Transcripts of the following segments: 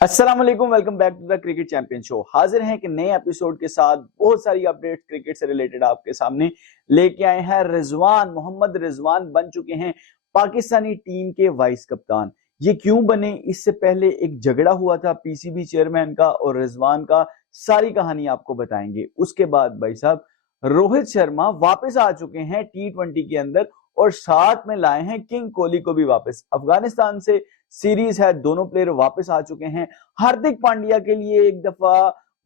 अस्सलाम वालेकुम, welcome back to the cricket champion show. हाजिर हैं कि नए एपिसोड के साथ बहुत सारी अपडेट्स क्रिकेट से रिलेटेड आपके सामने लेके आए हैं। मोहम्मद रिजवान बन चुके हैं पाकिस्तानी टीम के वाइस कप्तान। ये क्यों बने? इससे पहले एक झगड़ा हुआ था पीसीबी चेयरमैन का और रिजवान का, सारी कहानी आपको बताएंगे। उसके बाद भाई साहब रोहित शर्मा वापस आ चुके हैं T20 के अंदर और साथ में लाए हैं किंग कोहली को भी वापस। अफगानिस्तान से सीरीज है, दोनों प्लेयर वापस आ चुके हैं। हार्दिक पांड्या के लिए एक दफा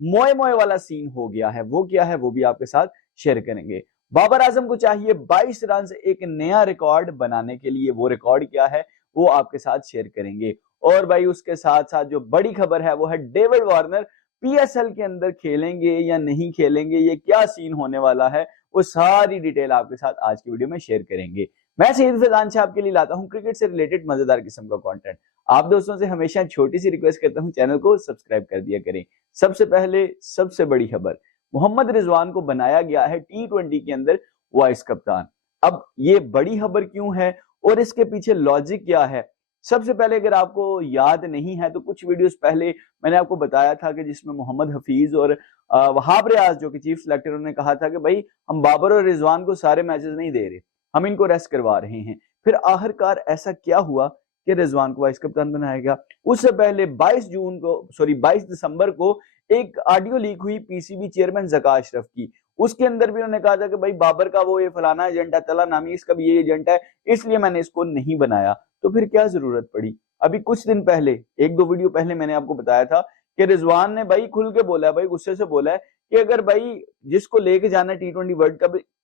मोए मोए वाला सीन हो गया है, वो क्या है वो भी आपके साथ शेयर करेंगे। बाबर आजम को चाहिए 22 रन से एक नया रिकॉर्ड बनाने के लिए, वो रिकॉर्ड क्या है वो आपके साथ शेयर करेंगे। और भाई उसके साथ साथ जो बड़ी खबर है वो है डेविड वार्नर पीएसएल के अंदर खेलेंगे या नहीं खेलेंगे, ये क्या सीन होने वाला है, वो सारी डिटेल आपके साथ आज की वीडियो में शेयर करेंगे। मैं सईद फैजान शाह आपके लिए लाता हूं क्रिकेट से रिलेटेड मजेदार किस्म का कंटेंट। आप दोस्तों से हमेशा छोटी सी रिक्वेस्ट करता हूं, चैनल को सब्सक्राइब कर दिया करें। सबसे पहले सबसे बड़ी खबर, मोहम्मद रिजवान को बनाया गया है T20 के अंदर वाइस कप्तान। अब ये बड़ी खबर क्यों है और इसके पीछे लॉजिक क्या है? सबसे पहले अगर आपको याद नहीं है तो कुछ वीडियोस पहले मैंने आपको बताया था कि जिसमें मोहम्मद हफीज और वहाब रियाज जो कि चीफ सिलेक्टर, उन्होंने कहा था कि भाई हम बाबर और रिजवान को सारे मैचेस नहीं दे रहे, हम इनको रेस्ट करवा रहे हैं। फिर आखिरकार ऐसा क्या हुआ कि रिजवान को वाइस कप्तान बनाया गया? उससे पहले 22 दिसंबर को एक ऑडियो लीक हुई पीसीबी चेयरमैन ज़का अशरफ की। उसके अंदर भी उन्होंने कहा था कि भाई बाबर का वो ये फलाना एजेंट है, तला नामी इसका भी ये एजेंट है, इसलिए मैंने इसको नहीं बनाया। तो फिर क्या जरूरत पड़ी? अभी कुछ दिन पहले, एक दो वीडियो पहले मैंने आपको बताया था कि रिजवान ने भाई खुल के बोला है, भाई गुस्से से बोला है कि अगर भाई जिसको लेके जाना है T20 वर्ल्ड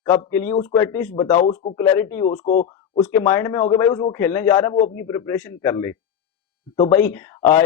कप के लिए उसको एटलीस्ट बताओ, उसको क्लैरिटी हो, उसको उसके माइंड में हो गया भाई उसको खेलने जा रहा है, वो अपनी प्रिपरेशन कर ले। तो भाई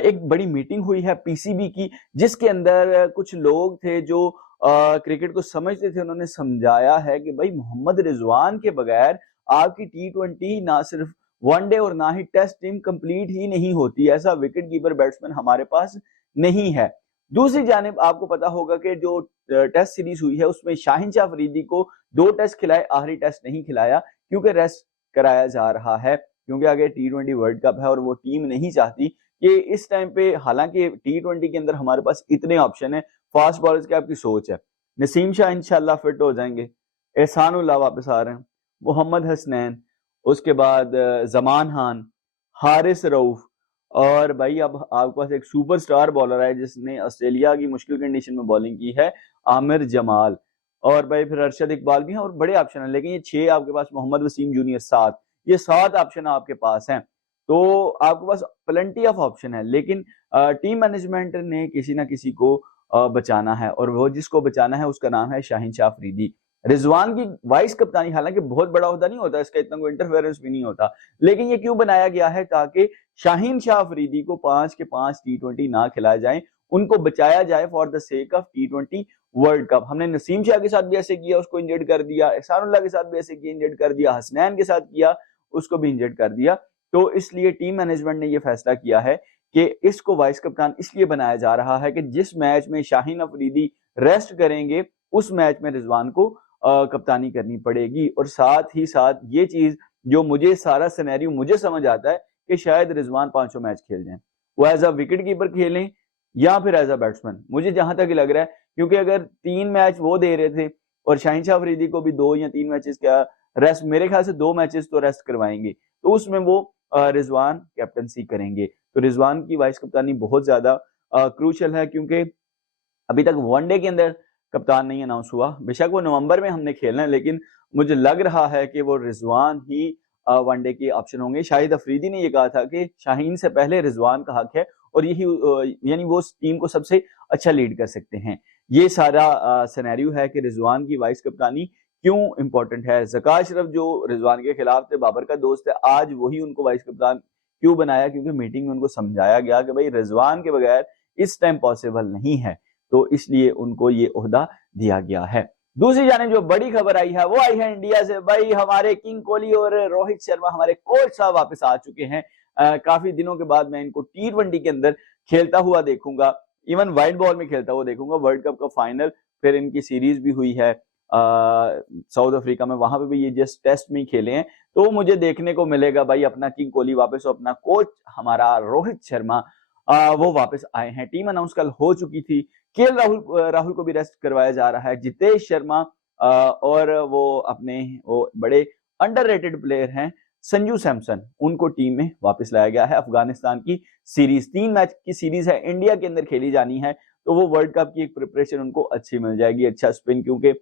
एक बड़ी मीटिंग हुई है पीसीबी की जिसके अंदर कुछ लोग थे जो क्रिकेट को समझते थे। उन्होंने समझाया है कि भाई मोहम्मद रिजवान के बगैर आपकी T20 ना सिर्फ वनडे और ना ही टेस्ट टीम कंप्लीट ही नहीं होती। ऐसा विकेट कीपर बैट्समैन हमारे पास नहीं है। दूसरी जानिब आपको पता होगा कि जो टेस्ट सीरीज हुई है उसमें शाहिन शाह अफरीदी को 2 टेस्ट खिलाए, आखिरी टेस्ट नहीं खिलाया क्योंकि रेस्ट कराया जा रहा है, क्योंकि आगे T20 वर्ल्ड कप है और वो टीम नहीं चाहती कि इस टाइम पे, हालांकि T20 के अंदर हमारे पास इतने ऑप्शन है फास्ट बॉलर्स की। आपकी सोच है नसीम शाह इंशाल्लाह फिट हो जाएंगे, एहसानुल्लाह वापस आ रहे हैं, मोहम्मद हसनैन, उसके बाद जमान खान, हारिस रऊफ, और भाई अब आपके पास एक सुपरस्टार बॉलर है जिसने ऑस्ट्रेलिया की मुश्किल कंडीशन में बॉलिंग की है, आमिर जमाल, और भाई फिर अरशद इकबाल भी हैं और बड़े ऑप्शन है। लेकिन ये 6 आपके पास, मोहम्मद वसीम जूनियर 7, ये 7 ऑप्शन आपके पास हैं। तो आपके पास प्लेंटी ऑफ ऑप्शन है, लेकिन टीम मैनेजमेंट ने किसी ना किसी को बचाना है और वो जिसको बचाना है उसका नाम है शाहिन शाह अफरीदी। रिजवान की वाइस कप्तानी हालांकि बहुत बड़ा ओहदा नहीं होता, इसका इतना कोई इंटरफेरेंस भी नहीं होता, लेकिन ये क्यों बनाया गया है? ताकि शाहिन शाह अफरीदी को 5 के 5 T20 ना खिलाए जाए, उनको बचाया जाए for the sake of T20 world cup. हमने नसीम शाह के साथ भी ऐसे किया, उसको इंजर्ड कर दिया, एहसानुल्लाह के साथ भी ऐसे किया, इंजर्ड कर दिया, हसनैन के साथ किया, उसको भी इंजर्ड कर दिया। तो इसलिए टीम मैनेजमेंट ने यह फैसला किया है कि इसको वाइस कप्तान इसलिए बनाया जा रहा है कि जिस मैच में शाहिन अफरीदी रेस्ट करेंगे उस मैच में रिजवान को कप्तानी करनी पड़ेगी। और साथ ही साथ ये चीज जो मुझे सारा सिनेरियो मुझे समझ आता है कि शायद रिजवान 500 मैच खेल जाएं, वो एज अ विकेट कीपर खेलें या फिर एज अ बैट्समैन, मुझे जहां तक लग रहा है। क्योंकि अगर 3 मैच वो दे रहे थे और शाहिन शाह अफरीदी को भी 2 या 3 मैचेस का रेस्ट, मेरे ख्याल से 2 मैचेस तो रेस्ट करवाएंगे, तो उसमें वो रिजवान कैप्टनसी करेंगे। तो रिजवान की वाइस कप्तानी बहुत ज्यादा क्रूशल है, क्योंकि अभी तक वनडे के अंदर कप्तान नहीं अनाउंस हुआ। बेशक वो नवंबर में हमने खेलना है, लेकिन मुझे लग रहा है कि वो रिजवान ही वनडे के ऑप्शन होंगे। शाहिद अफरीदी ने ये कहा था कि शाहीन से पहले रिजवान का हक है और यही यानी वो टीम को सबसे अच्छा लीड कर सकते हैं। ये सारा सिनेरियो है कि रिजवान की वाइस कप्तानी क्यों इंपॉर्टेंट है। ज़का अशरफ जो रिजवान के खिलाफ थे, बाबर का दोस्त है, आज वही उनको वाइस कप्तान क्यों बनाया? क्योंकि मीटिंग में उनको समझाया गया कि भाई रिजवान के बगैर इस टाइम पॉसिबल नहीं है, तो इसलिए उनको ये ओहदा दिया गया है। दूसरी जाने जो बड़ी खबर आई है वो आई है इंडिया से। भाई हमारे किंग कोहली और रोहित शर्मा, हमारे कोच साहब वापस आ चुके हैं। काफी दिनों के बाद मैं इनको T20 के अंदर खेलता हुआ देखूंगा, इवन वाइट बॉल में खेलता हुआ देखूंगा। वर्ल्ड कप का फाइनल, फिर इनकी सीरीज भी हुई है साउथ अफ्रीका में, वहां पे भी ये जस्ट टेस्ट में ही खेले हैं। तो मुझे देखने को मिलेगा भाई अपना किंग कोहली वापस, अपना कोच हमारा रोहित शर्मा वो वापस आए हैं। टीम अनाउंस कल हो चुकी थी। केएल राहुल को भी रेस्ट करवाया जा रहा है। जितेश शर्मा और वो अपने वो बड़े अंडररेटेड प्लेयर हैं संजू सैमसन, उनको टीम में वापस लाया गया है। अफगानिस्तान की सीरीज 3 मैच की सीरीज है, इंडिया के अंदर खेली जानी है, तो वो वर्ल्ड कप की एक प्रिपरेशन उनको अच्छी मिल जाएगी। अच्छा स्पिन, क्योंकि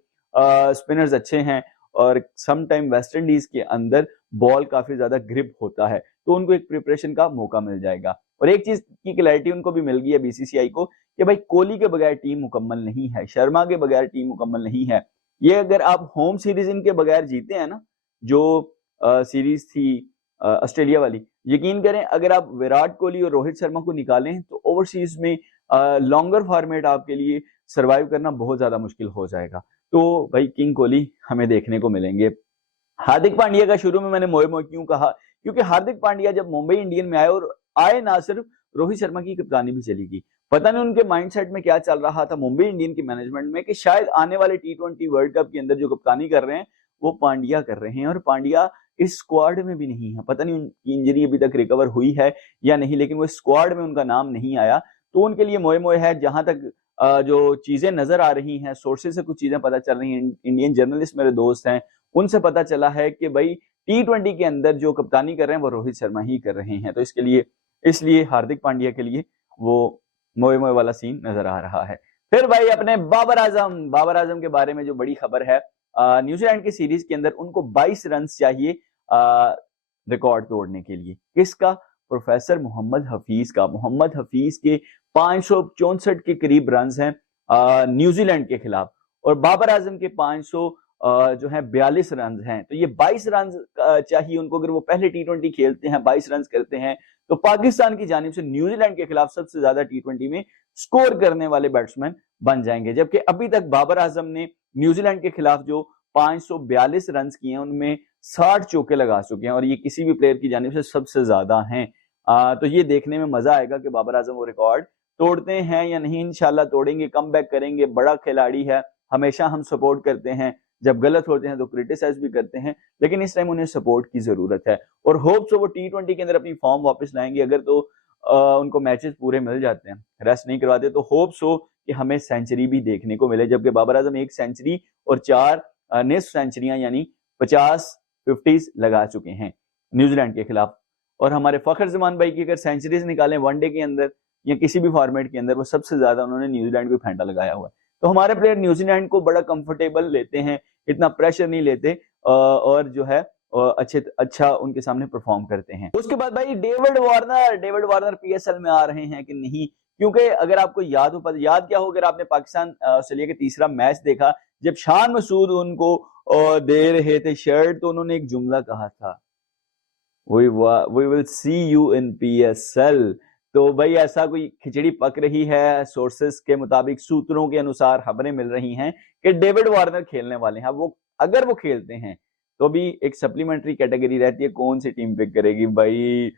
स्पिनर्स अच्छे हैं और सम टाइम वेस्ट इंडीज के अंदर बॉल काफी ज्यादा ग्रिप होता है, तो उनको एक प्रिपरेशन का मौका मिल जाएगा। और एक चीज की क्लैरिटी उनको भी मिल गई है बीसीसीआई को कि भाई कोहली के बगैर टीम मुकम्मल नहीं है, शर्मा के बगैर टीम मुकम्मल नहीं है। ये अगर आप होम सीरीज इनके बगैर जीते हैं ना, जो सीरीज थी ऑस्ट्रेलिया वाली, यकीन करें अगर आप विराट कोहली और रोहित शर्मा को निकालें तो ओवरसीज में लॉन्गर फॉर्मेट आपके लिए सरवाइव करना बहुत ज्यादा मुश्किल हो जाएगा। तो भाई किंग कोहली हमें देखने को मिलेंगे। हार्दिक पांड्या का शुरू में मैंने मोए मोए क्यों कहा, क्योंकि हार्दिक पांड्या जब मुंबई इंडियन में आए और आए ना सिर्फ, रोहित शर्मा की कप्तानी भी चली गई। पता नहीं उनके माइंडसेट में क्या चल रहा था मुंबई इंडियन की मैनेजमेंट में कि शायद आने वाले T20 वर्ल्ड कप के अंदर जो कप्तानी कर रहे हैं वो पांड्या कर रहे हैं, और पांड्या इस स्क्वाड में भी नहीं है। पता नहीं उनकी इंजरी अभी तक रिकवर हुई है या नहीं, लेकिन वो स्क्वाड में उनका नाम नहीं आया, तो उनके लिए मोए मोए है। जहां तक जो चीजें नजर आ रही हैं, सोर्सेज से कुछ चीजें पता चल रही हैं, इंडियन जर्नलिस्ट मेरे दोस्त हैं, उनसे पता चला है कि भाई T20 के अंदर जो कप्तानी कर रहे हैं वो रोहित शर्मा ही कर रहे हैं। तो इसलिए हार्दिक पांड्या के लिए वो मोए मोए वाला सीन नजर आ रहा है। फिर भाई अपने बाबर आजम के बारे में जो बड़ी खबर है, न्यूजीलैंड की सीरीज के अंदर उनको 22 रन चाहिए रिकॉर्ड तोड़ने के लिए। किसका? प्रोफेसर मोहम्मद हफीज का। मोहम्मद हफीज के 564 के करीब रन हैं न्यूजीलैंड के खिलाफ, और बाबर आजम के 500 जो है 42 रन हैं। तो ये 22 रन चाहिए उनको। अगर वो पहले T20 खेलते हैं, 22 रन करते हैं, तो पाकिस्तान की जानिब से न्यूजीलैंड के खिलाफ सबसे ज्यादा T20 में स्कोर करने वाले बैट्समैन बन जाएंगे। जबकि अभी तक बाबर आजम ने न्यूजीलैंड के खिलाफ जो 542 रन किए हैं उनमें 60 चौके लगा चुके हैं, और ये किसी भी प्लेयर की जानिब से सबसे ज्यादा हैं। तो ये देखने में मजा आएगा कि बाबर आजम वो रिकॉर्ड तोड़ते हैं या नहीं। इंशाल्लाह तोड़ेंगे, कमबैक करेंगे, बड़ा खिलाड़ी है, हमेशा हम सपोर्ट करते हैं, जब गलत होते हैं तो क्रिटिसाइज भी करते हैं, लेकिन इस टाइम उन्हें सपोर्ट की जरूरत है। और होप सो वो T20 के अंदर अपनी फॉर्म वापस लाएंगे। अगर तो उनको मैचेस पूरे मिल जाते हैं, रेस्ट नहीं करवाते, तो होप सो कि हमें सेंचुरी भी देखने को मिले। जबकि बाबर आजम 1 सेंचुरी और 4 निस्फ सेंचुरियां यानी 50 लगा चुके हैं न्यूजीलैंड के खिलाफ। और हमारे फखर जमान भाई की अगर सेंचुरीज निकालें वनडे के अंदर या किसी भी फॉर्मेट के अंदर, वो सबसे ज्यादा उन्होंने न्यूजीलैंड को फेंटा लगाया हुआ है। तो हमारे प्लेयर न्यूजीलैंड को बड़ा कंफर्टेबल लेते हैं, इतना प्रेशर नहीं लेते, और जो है अच्छा उनके सामने परफॉर्म करते हैं। उसके बाद भाई डेविड वार्नर PSL में आ रहे हैं कि नहीं, क्योंकि अगर आपको याद क्या हो, अगर आपने पाकिस्तान ऑस्ट्रेलिया के तीसरा मैच देखा, जब शान मसूद उनको दे रहे थे शर्ट, तो उन्होंने एक जुमला कहा था, we will see you in PSL। तो भाई ऐसा कोई खिचड़ी पक रही है, सोर्सेस के मुताबिक, सूत्रों के अनुसार खबरें मिल रही हैं कि डेविड वार्नर खेलने वाले हैं। वो अगर वो खेलते हैं तो भी एक सप्लीमेंट्री कैटेगरी रहती है, कौन सी टीम पिक करेगी भाई।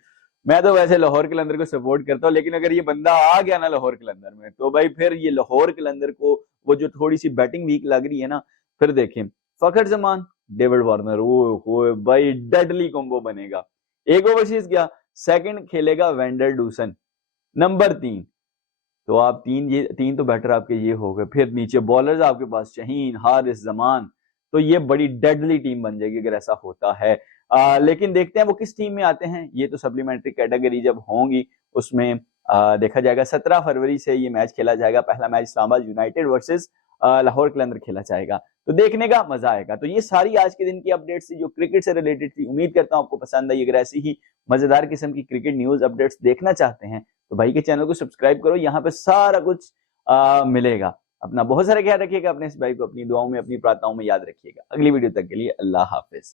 मैं तो वैसे लाहौर कलंदर को सपोर्ट करता हूँ, लेकिन अगर ये बंदा आ गया ना लाहौर कलंदर में, तो भाई फिर ये लाहौर कलंदर को वो जो थोड़ी सी बैटिंग वीक लग रही है ना, फिर देखें फखर जमान डेविड वार्नर, ओ भाई डेडली कॉम्बो बनेगा। एक ओवरसीज गया, सेकंड खेलेगा वेंडर डूसन, नंबर 3। तो आप तीन तो बैटर आपके ये हो गए, फिर नीचे बॉलर्स आपके पास शहीन, हारिस, जमान, तो ये बड़ी डेडली टीम बन जाएगी अगर ऐसा होता है। लेकिन देखते हैं वो किस टीम में आते हैं। ये तो सप्लीमेंट्री कैटेगरी जब होंगी उसमें देखा जाएगा। 17 फरवरी से ये मैच खेला जाएगा। पहला match Islamabad United versus Lahore Qalandar खेला जाएगा, तो देखने का मजा आएगा। तो ये सारी आज के दिन की अपडेट्स थी जो क्रिकेट से रिलेटेड थी। उम्मीद करता हूं आपको पसंद आई। अगर ऐसी ही मजेदार किस्म की क्रिकेट न्यूज अपडेट्स देखना चाहते हैं तो भाई के चैनल को सब्सक्राइब करो, यहाँ पे सारा कुछ मिलेगा। अपना बहुत सारा ख्याल रखिएगा, अपने इस भाई को अपनी दुआओं में, अपनी प्रार्थनाओं में याद रखिएगा। अगली वीडियो तक के लिए अल्लाह हाफिज।